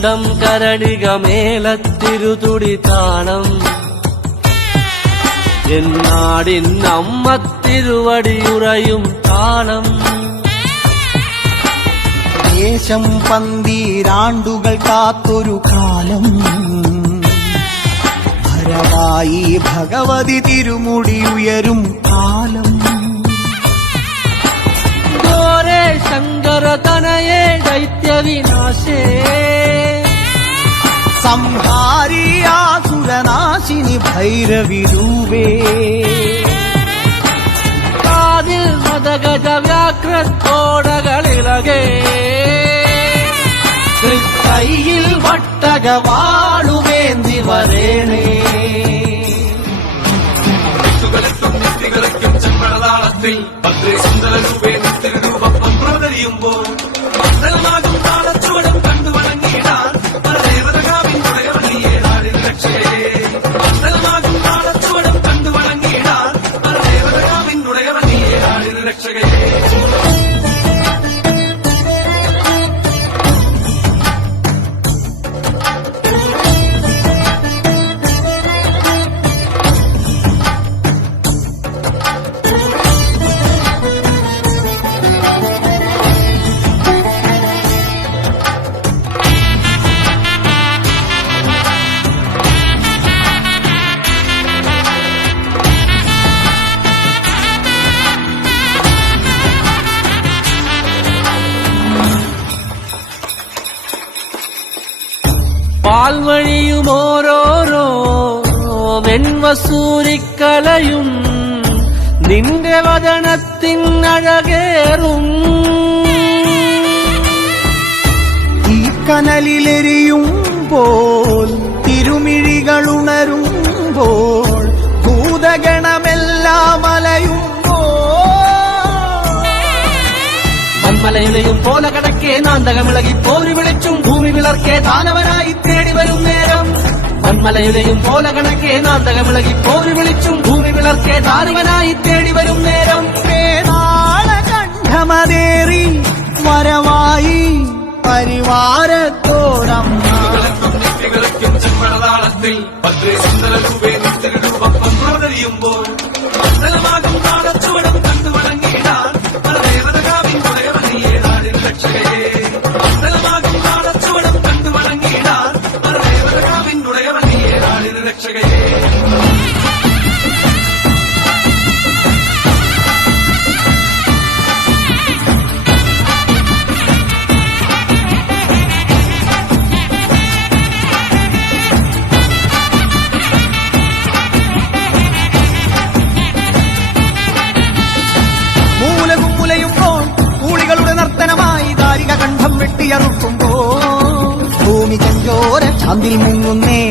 തുണ്ടം കരടിക മേലത്തിരുതുടി താളം എന്നാടിൻ അമ്മ തിരുവടിയുറയും താളം ദേശം പന്തീരാണ്ടുകൾ കാത്തൊരു കാലം ഭരവായി ഭഗവതി തിരുമുടി ഉയരും കാലം ഗോരേ ശങ്കര തനയേ ദൈത്യവിനാശേ സംഹാരിയാസുരനാശിനി ഭൈരവി രൂപേ കാതിൽ മദഗജ വ്യാഘ്രത്തോടകളിലകേ കൈയിൽ വട്ടകവാളുവേന്തി വരേണേ ചെമ്പഴതാളത്തിൽ ഭദ്രേ സുന്ദര രൂപേ തിരുരൂപം പ്രവതരിയുമ്പോൾ മണ്ഡലമാകും താളച്ചുവടും കണ്ടു വണങ്ങിയിടാൻ പരദേവതകാവിൻ തുണയവനിയെ നാടിൻ രക്ഷയെ മണ്ഡലമാകും താളച്ചുവടും കണ്ടു വണങ്ങിയിടാൻ പരദേവതകാവിൻ തുണയവനിയെ നാടിൻ രക്ഷകയെ പാൽവഴിയും ഓരോരോ വെൺവസൂരിക്കലയും നിന്റെ വദനത്തിൻ അഴകേറും ഈ കനലിലെരിയുമ്പോൾ തിരുമിഴികളുണരുമ്പോൾ ഭൂതഗണമെല്ലാം മന്മലയുടെയും പോല കടക്കേ നാന്തകമിളകി പോരി വിളിച്ചും ഭൂമി വിളർക്കേ ദാനവനായി തേടി വരും നേരം മന്മലയുടെയും പോല കടക്കേ നാന്തകമിളകി പോരി വിളിച്ചും ഭൂമി വിളർക്കേ ദാനവനായി തേടി വരും നേരം കണ്ഠമതേറി വരവായി പരിവാരത്തോടമ്മ ചെമ്പഴതാളത്തിൽ ഭദ്രേ സുന്ദര രൂപേ തിരുരൂപം പ്രവതരിയുമ്പോൾ മണ്ഡലമാകും താളച്ചുവടും കണ്ടു വണങ്ങിയിടാൻ പരദേവതകാവിൻ തുണയവനിയെ നാടിൻ രക്ഷകയെ മണ്ഡലമാകും താളച്ചുവടും കണ്ടു വണങ്ങിയിടാൻ പരദേവതകാവിൻ തുണയവനിയെ നാടിൻ രക്ഷകയെ ഭൂമി ചഞ്ചോര ചാന്തിൽ മുങ്ങുന്നേ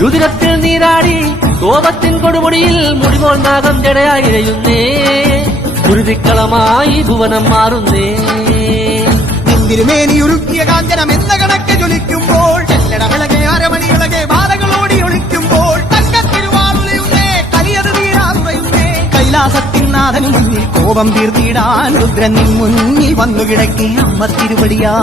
രുതിരത്തിൽ നീരാടി കോപത്തിൻ കൊടുമുടിയിൽ മുടിപോൽ നാഗം ജടയായിരയുന്നേ ഗുരുതിക്കളമായി ഭുവനം മാറുന്നേ തിരുമേനിയുരുക്കിയ കാഞ്ചനം എന്ന കണക്ക് ജ്വലിക്കുമ്പോൾ ചെല്ലടമിളകെ അരമണിയിളകെ ബാലകളോടി ഒളിക്കുമ്പോൾ തങ്കത്തിരുവാളുലയുന്നേ കലിയത് തീരാറുറയുന്നേ കൈലാസത്തിൻ നാഥന് മുന്നിൽ കോപം തീർത്തിടാൻ രുദ്രൻ മുന്നിൽ വന്നു കിടക്കേ അമ്മ തിരുവടിയാ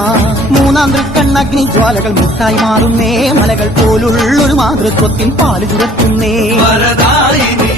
മൂന്നാം തൃക്കണ്ണഗ്നി ജ്വാലകൾ മുത്തായി മാറുന്നേ മലകൾ പോലുള്ളൊരു മാതൃത്വത്തിൻ പാല് ചുരത്തുന്നേ വരദായിനി